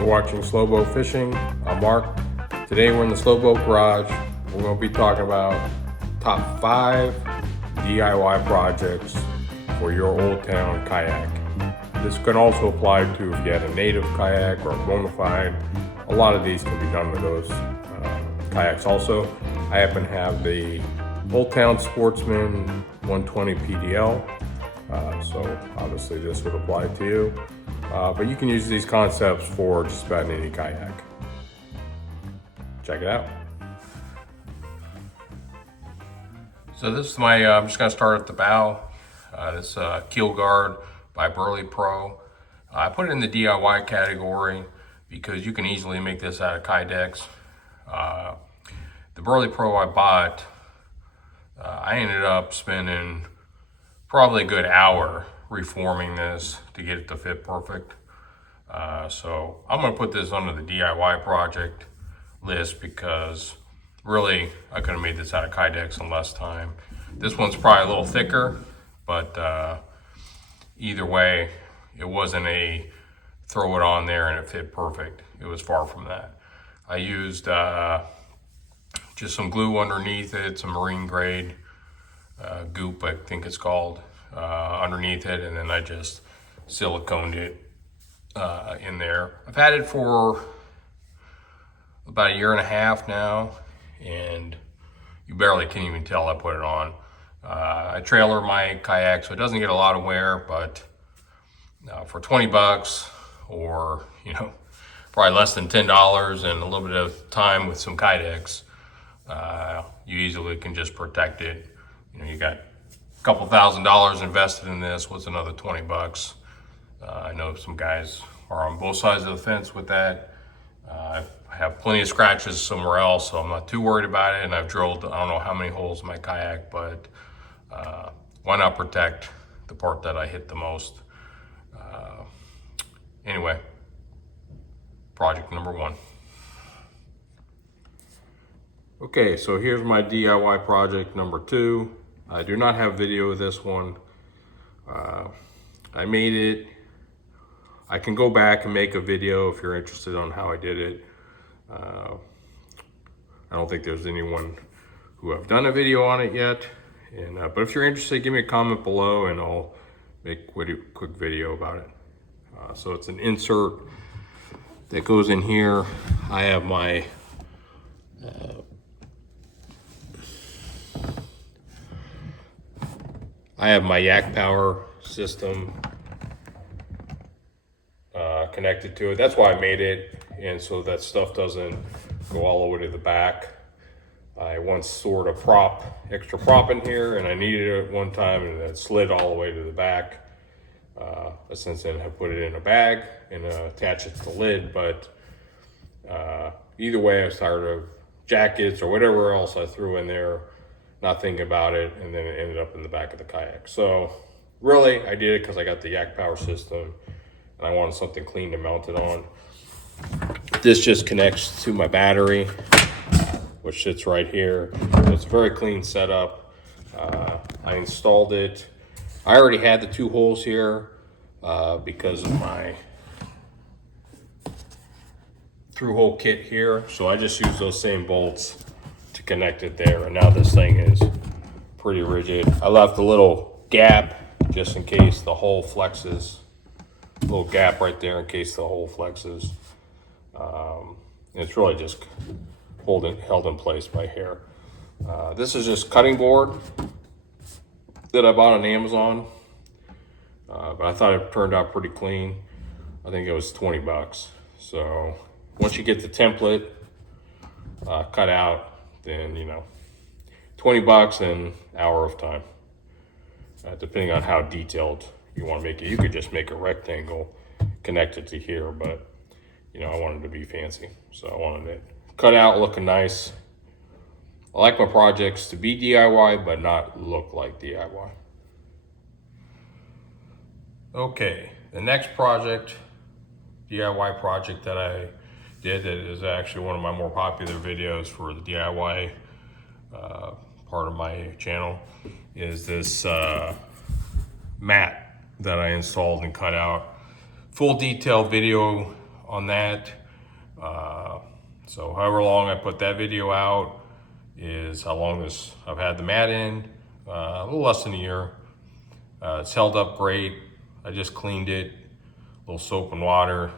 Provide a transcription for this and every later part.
You're watching Slow Boat Fishing. I'm Mark. Today we're in the Slow Boat Garage. We're going to be talking about top 5 DIY projects for your Old Town kayak. This can also apply to if you had a native kayak or a bona fide. A lot of these can be done with those kayaks also. I happen to have the Old Town Sportsman 120 PDL, so obviously this would apply to you. But you can use these concepts for just about any kayak. Check it out. So this is my, I'm just gonna start at the bow. This Keel Guard by Burley Pro. I put it in the DIY category because you can easily make this out of kayaks. The Burley Pro I bought, I ended up spending probably a good hour reforming this to get it to fit perfect. So I'm gonna put this under the DIY project list because really I could have made this out of kayaks in less time. This one's probably a little thicker, but either way, it wasn't a throw it on there and it fit perfect. It was far from that. I used just some glue underneath it, some marine grade goop, I think it's called, underneath it, and then I just siliconed it in there. I've had it for about 1.5 years now, and you barely can even tell I put it on. I trailer my kayak, so it doesn't get a lot of wear, but for 20 bucks or, you know, probably less than $10 and a little bit of time with some kayaks, you easily can just protect it. You know, you got a couple $1,000 invested in this. What's another 20 bucks? I know some guys are on both sides of the fence with that. I have plenty of scratches somewhere else, so I'm not too worried about it. And I've drilled, I don't know how many holes in my kayak, but why not protect the part that I hit the most? Anyway, project number 1. Okay, so here's my DIY project number 2. I do not have video of this one. I made it. I can go back and make a video if you're interested on how I did it. I don't think there's anyone who have done a video on it yet. And but if you're interested, give me a comment below and I'll make a quick video about it. So it's an insert that goes in here. I have my Yak Power System connected to it. That's why I made it, and so that stuff doesn't go all the way to the back. I once stored a extra prop in here, and I needed it at one time, and it slid all the way to the back. Since then, I put it in a bag and attach it to the lid, but either way, I was tired of jackets or whatever else I threw in there, not thinking about it, and then it ended up in the back of the kayak. So really, I did it because I got the Yak Power System, and I wanted something clean to mount it on. This just connects to my battery, which sits right here. So it's a very clean setup. I installed it. I already had the 2 holes here because of my through-hole kit here. So I just used those same bolts to connect it there. And now this thing is pretty rigid. I left a little gap just in case the hole flexes. A little gap right there in case the hole flexes. It's really just held in place by hair. This is just cutting board that I bought on Amazon, but I thought it turned out pretty clean. I think it was 20 bucks. So once you get the template cut out, then, you know, 20 bucks and an hour of time, depending on how detailed you want to make it. You could just make a rectangle connected to here, but, you know, I wanted to be fancy. So I wanted it cut out looking nice. I like my projects to be DIY, but not look like DIY. Okay, the next project, DIY project that I did, that is actually one of my more popular videos for the DIY part of my channel, is this mat that I installed and cut out. Full detailed video on that. So however long I put that video out is how long I've had the mat in, a little less than a year. It's held up great. I just cleaned it, a little soap and water,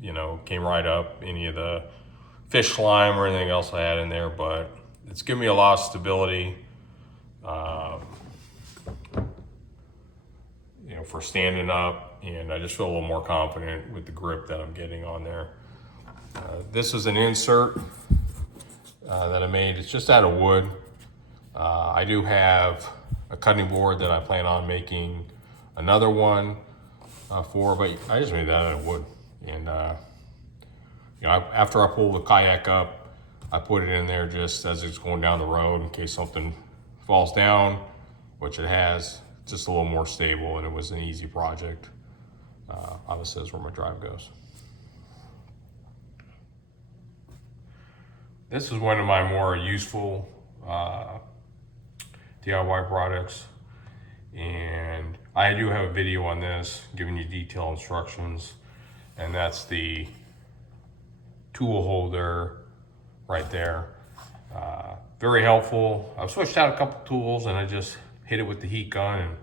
you know, came right up, any of the fish slime or anything else I had in there, but it's given me a lot of stability, you know, for standing up, and I just feel a little more confident with the grip that I'm getting on there. This is an insert that I made. It's just out of wood. I do have a cutting board that I plan on making another one for, but I just made that out of wood. And you know, after I pull the kayak up, I put it in there just as it's going down the road in case something falls down, which it has. Just a little more stable, and it was an easy project. Obviously, that's where my drive goes. This is one of my more useful DIY products, and I do have a video on this giving you detailed instructions, and that's the tool holder right there. Very helpful. I've switched out a couple tools and I just hit it with the heat gun and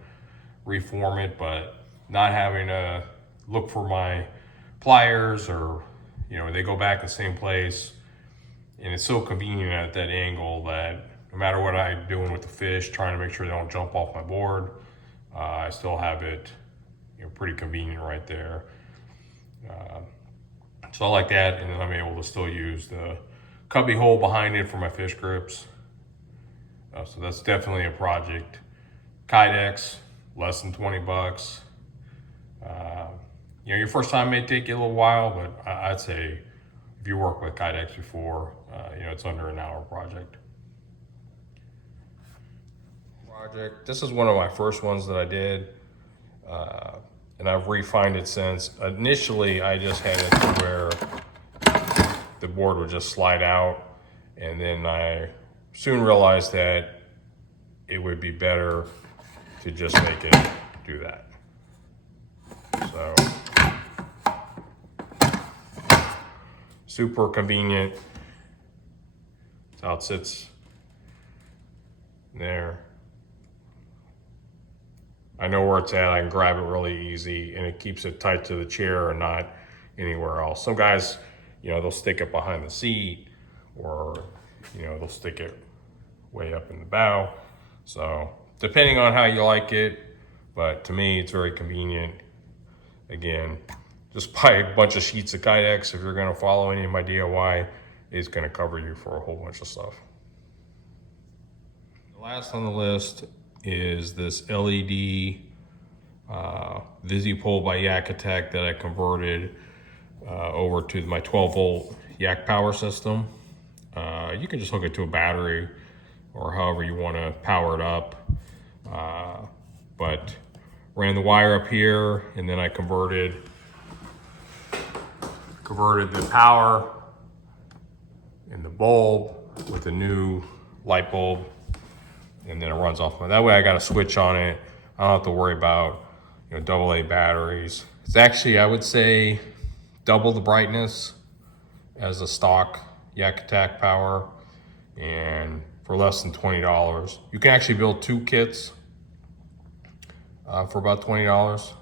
reform it, but not having to look for my pliers, or, you know, they go back the same place. And it's so convenient at that angle that no matter what I'm doing with the fish, trying to make sure they don't jump off my board, I still have it, you know, pretty convenient right there. So I like that, and then I'm able to still use the cubby hole behind it for my fish grips. So that's definitely a project. Kayaks, less than 20 bucks. You know, your first time may take you a little while, but I'd say if you work with kayaks before, you know, it's under an hour project. This is one of my first ones that I did, and I've refined it since. Initially, I just had it to where the board would just slide out, and then I soon realized that it would be better to just make it do that. So, super convenient. That's how it sits there. I know where it's at, I can grab it really easy, and it keeps it tight to the chair and not anywhere else. Some guys, you know, they'll stick it behind the seat, or, you know, they'll stick it way up in the bow. So depending on how you like it, but to me, it's very convenient. Again, just buy a bunch of sheets of kayaks if you're gonna follow any of my DIY. It's gonna cover you for a whole bunch of stuff. The last on the list is this LED VisiPole by Yak that I converted over to my 12-volt Yak Power System. You can just hook it to a battery or however you want to power it up. But ran the wire up here, and then I converted the power in the bulb with a new light bulb, and then it runs off. That way I got a switch on it. I don't have to worry about, you know, AA batteries. It's actually, I would say, double the brightness as a stock Yak Power, and for less than $20. You can actually build two kits for about $20.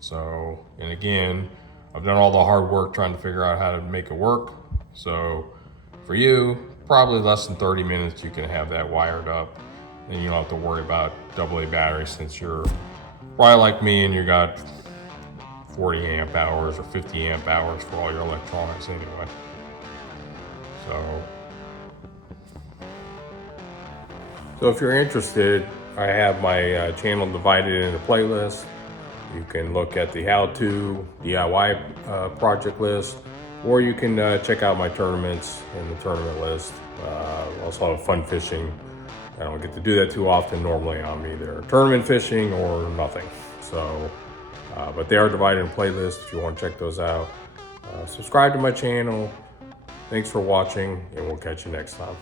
So, and again, I've done all the hard work trying to figure out how to make it work. So for you, probably less than 30 minutes, you can have that wired up, and you don't have to worry about AA batteries, since you're probably like me and you got 40 amp hours or 50 amp hours for all your electronics anyway. So if you're interested, I have my channel divided into playlists. You can look at the how-to DIY project list, or you can check out my tournaments in the tournament list. Also have fun fishing. I don't get to do that too often. Normally I'm either tournament fishing or nothing. So, but they are divided in playlists if you want to check those out. Subscribe to my channel. Thanks for watching, and we'll catch you next time.